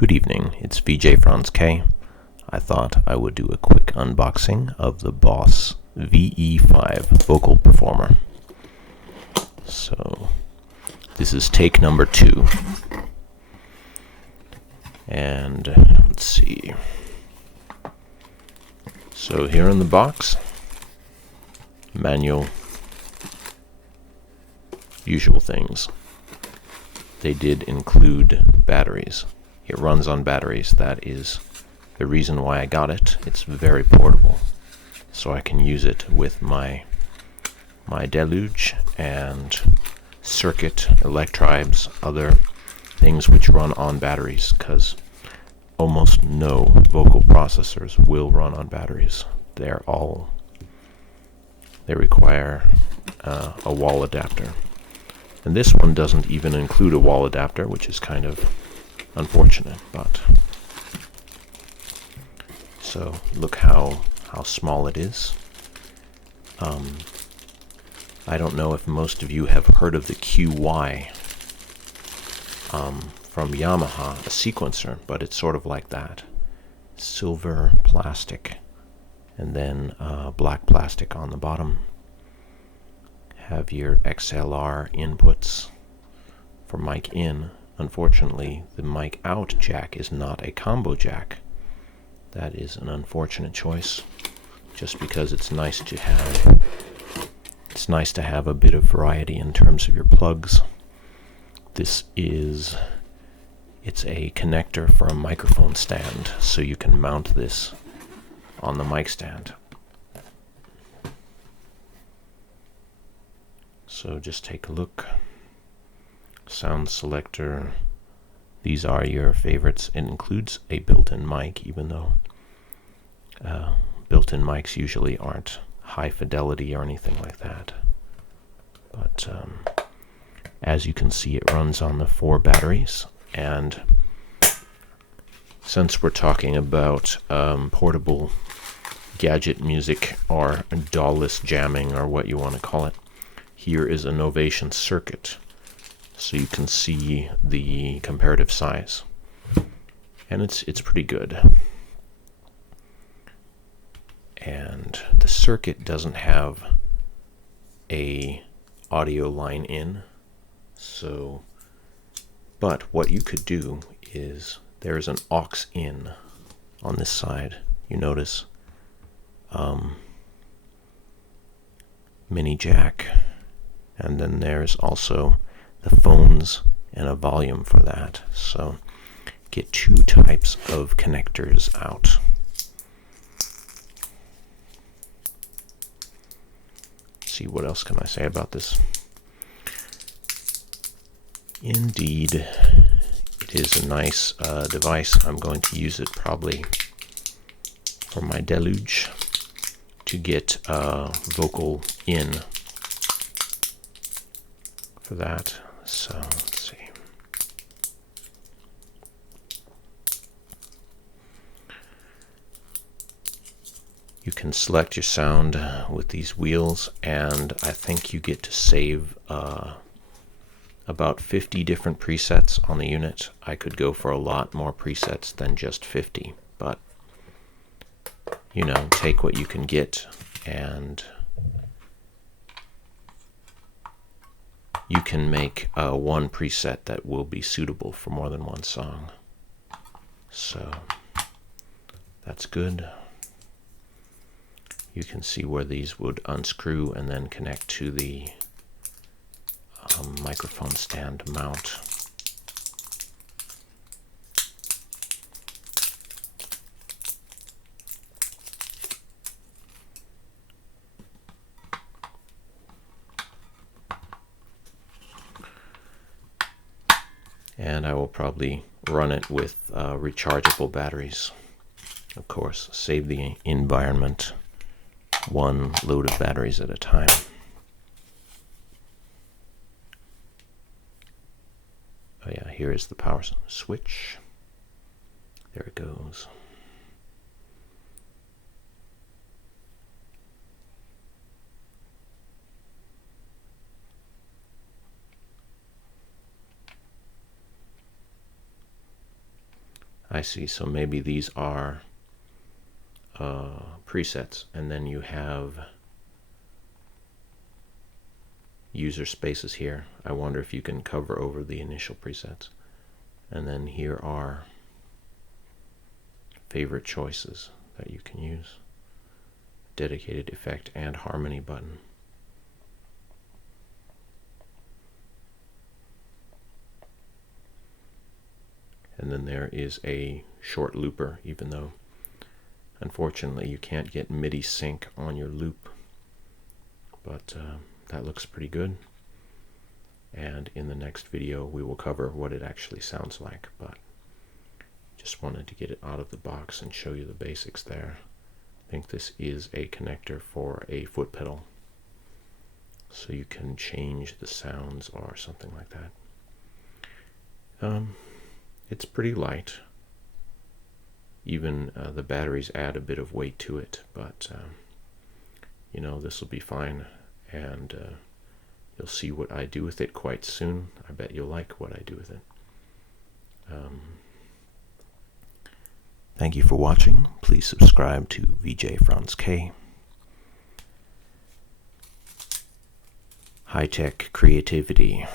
Good evening, it's VJ Franz K. I thought I would do a quick unboxing of the Boss VE5 Vocal Performer. So, this is take number 2. And let's see. So here in the box, manual, usual things. They did include batteries. It runs on batteries. That is the reason why I got it. It's very portable, so I can use it with my Deluge and circuit, electribes, other things which run on batteries, because almost no vocal processors will run on batteries. They require a wall adapter. And this one doesn't even include a wall adapter, which is kind of unfortunate, but so look how small it is. I don't know if most of you have heard of the QY from Yamaha, a sequencer, but it's sort of like that. Silver plastic and then black plastic on the bottom. Have your XLR inputs for mic in. Unfortunately, the mic out jack is not a combo jack. That is an unfortunate choice, just because it's nice to have a bit of variety in terms of your plugs. It's a connector for a microphone stand, so you can mount this on the mic stand. So just take a look. Sound selector. These are your favorites. It includes a built-in mic, even though built-in mics usually aren't high fidelity or anything like that. But as you can see, it runs on the 4 batteries. And since we're talking about portable gadget music or DAW-less jamming, or what you want to call it, here is a Novation circuit, so you can see the comparative size, and it's pretty good. And the circuit doesn't have a audio line in, so but what you could do is there's an aux in on this side. You notice mini jack, and then there's also the phones and a volume for that. So get 2 types of connectors out. Let's see, what else can I say about this? Indeed, it is a nice device. I'm going to use it probably for my Deluge to get vocal in for that. So let's see. You can select your sound with these wheels, and I think you get to save about 50 different presets on the unit. I could go for a lot more presets than just 50, but you know, take what you can get, and you can make one preset that will be suitable for more than one song. So that's good. You can see where these would unscrew and then connect to the microphone stand mount. And I will probably run it with rechargeable batteries. Of course, save the environment, 1 load of batteries at a time. Oh yeah, here is the power switch. There it goes. I see. So maybe these are presets, and then you have user spaces here. I wonder if you can cover over the initial presets. And then here are favorite choices that you can use. Dedicated effect and harmony button. And then there is a short looper, even though unfortunately you can't get MIDI sync on your loop. But that looks pretty good. And in the next video we will cover what it actually sounds like, but just wanted to get it out of the box and show you the basics there. I think this is a connector for a foot pedal, so you can change the sounds or something like that. It's pretty light. Even the batteries add a bit of weight to it, but you know, this will be fine, and you'll see what I do with it quite soon. I bet you'll like what I do with it. Thank you for watching. Please subscribe to VJ Franz K. High-tech creativity.